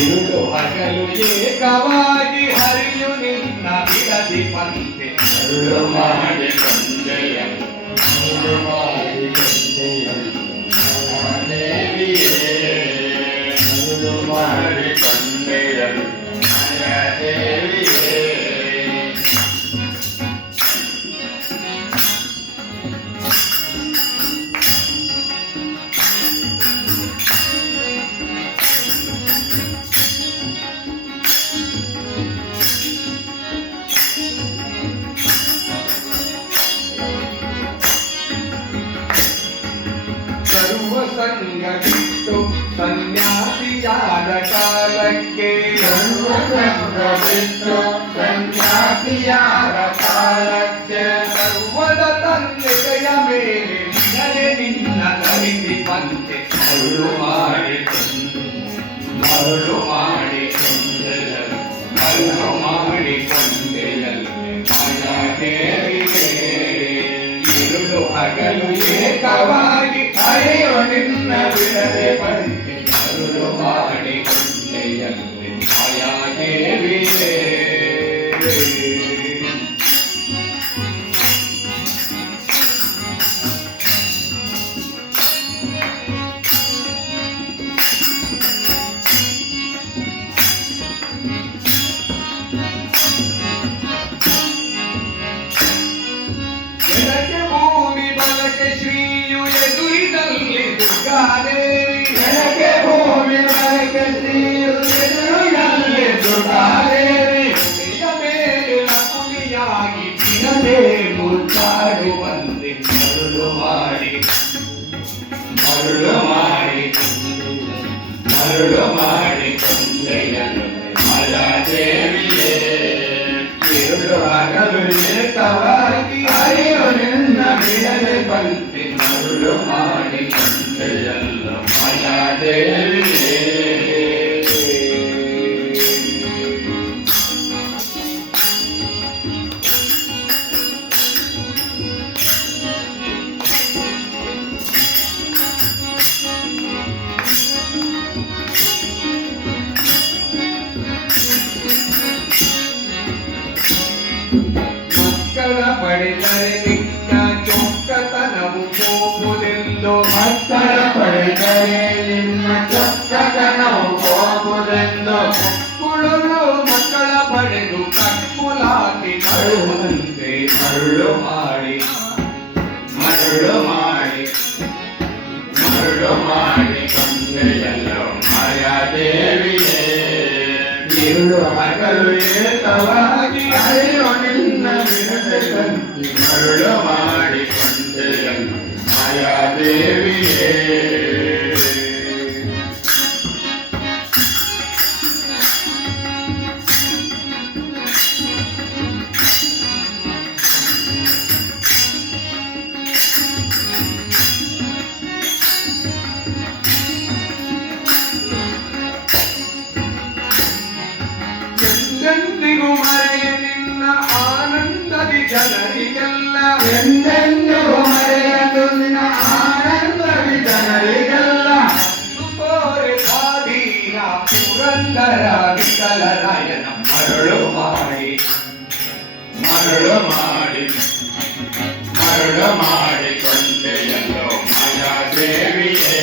ಇರುಳು ಹಗಲು ಏಕವಾಗಿ ಹರಿಯು ನಿನ್ನ ಬಿಡದಿ ಪಂತೆ ಅರುಳು ಮಾಡಿ ಕೊಂಡೆಯ ದೇವಿಯೇ ಅರುಳು ಮಾಡಿ ಕೊಂಡೆಯರು ದೇವಿಯೇ ಸಂಗ ಬಿಟ್ಟು ಸನ್ಯಾಸಿಯಾದ ಕಾಲಕ್ಕೆ ಸರ್ವಸಂಗ ಬಿಟ್ಟು ಸನ್ಯಾಸಿಯಾದ ಕಾಲಕ್ಕೆ ಸರ್ವದ ತಂದೆಯ ಮೇಲೆ ನಿನಗೆ ನಿನ್ನ ಧರಿಸಿ ಬಂತೆ ಮರುಳು ಮಾಡಿ ಕೊಂಡೆಯಲು ಮಾಯಾದೇವಿಗೆ ಇರುಳು ಹಗಲು ಏಕವಾಗಿ ಹರಿಯೋ ನಿನ್ನ ಬಿಡದೆ ಬಂತೆ ಮರುಳು ಮಾಡಿ ಕೊಂಡೆಯಲ್ಲಿ ಮಾಯಾದೇವಿಯೇ ಶ್ರೀಯು ಎದುರಿನಲ್ಲಿ ದುರ್ಗಾದೇವಿ ಎನಗೆ ಭೂಮಿ ಬರಕೆ ಶ್ರೀಯು ಎದುರಿನಲ್ಲಿ ದುರ್ಗಾದೇವಿ ಮೇಲೆ ನಕುಲಿಯಾಗಿ ಬಿಡದೆ ಮುಚ್ಚಾಡುವಂತೆ ಮರುಳು ಮಾಡಿ ಕೊಂಡೆಯಲು ಮಾಯಾದೇವಿಯೇ ಇರುಳು ಹಗಲು ಏಕವಾಗಿ ಹರಿಯೋ ನಿನ್ನ ಬಿಡದೆ ಬಂತೆ ಮರುಳು ಮಾಡಿ ಕೊಂಡೆಯಲ್ಲ ಮಾಯಾದೇವಿಯೇ ಮಕ್ಕಳ ಪಡೆದರೆ ನಿನ್ನ ಚೊಕ್ಕತನವು ಹೋಗುವುದೆಂದು ಮಕ್ಕಳ ಪಡೆದರೆ ನಿನ್ನ ಚೊಕ್ಕತನವು ಹೋಗುವುದೆಂದು ಮಕ್ಕಳ ಪಡೆದು ಕಕ್ಕುಲಾಗಿ ಮರುವಂತೆ ಮರುಳು ಮಾಡಿ ಕೊಂಡೆಯಲ್ಲೋ ಮಾಯಾದೇವಿಯೇ ಇರುಳು ಹಗಲು ಏಕವಾಗಿ ಹರಿಯೋ ನಿನ್ನ ಬಿಡದೆ ಬಂತೆ ಮರುಳು ಮಾಡಿ ಕೊಂಡೆಯಲ್ಲ ಮಾಯಾದೇವಿಯೇ ಎಂದೆಂದಿಗೂ ಮರೆಯ ನಿನ್ನ ಆನಂದದಿ ಜನರಿಗೆಲ್ಲ ಎಂದೆಂದಿಗೂ ಮರೆಯದು ನಿನ್ನ ಆನಂದದಿ ಜನರಿಗೆಲ್ಲ ತೋರೆ ಸ್ವಾಧೀನ ಪುರಂದರ ವಿಠಲರಾಯನ ಮರುಳು ಮಾಡಿ ಕೊಂಡೆಯಲ್ಲೋ ಮಾಯಾದೇವಿಯೇ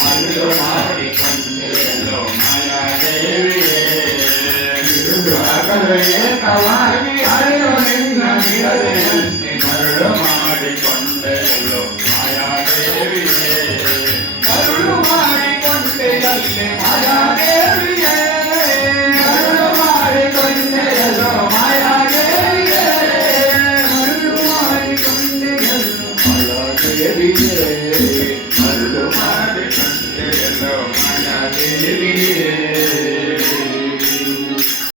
ಮರುಳು ಮಾಡಿ ಕೊಂಡೆಯಲ್ಲೋ ಮಾಯಾದೇವಿಯೇ ಹಗಲು ಏಕವಾಗಿ ಹರಿಯೋ ನಿನ್ನ ಬಿಡದೆ ಮರುಳು ಮಾಡಿ ಕೊಂಡೆಯಲ್ಲೋ ಮಾಯಾದೇವಿಯೇ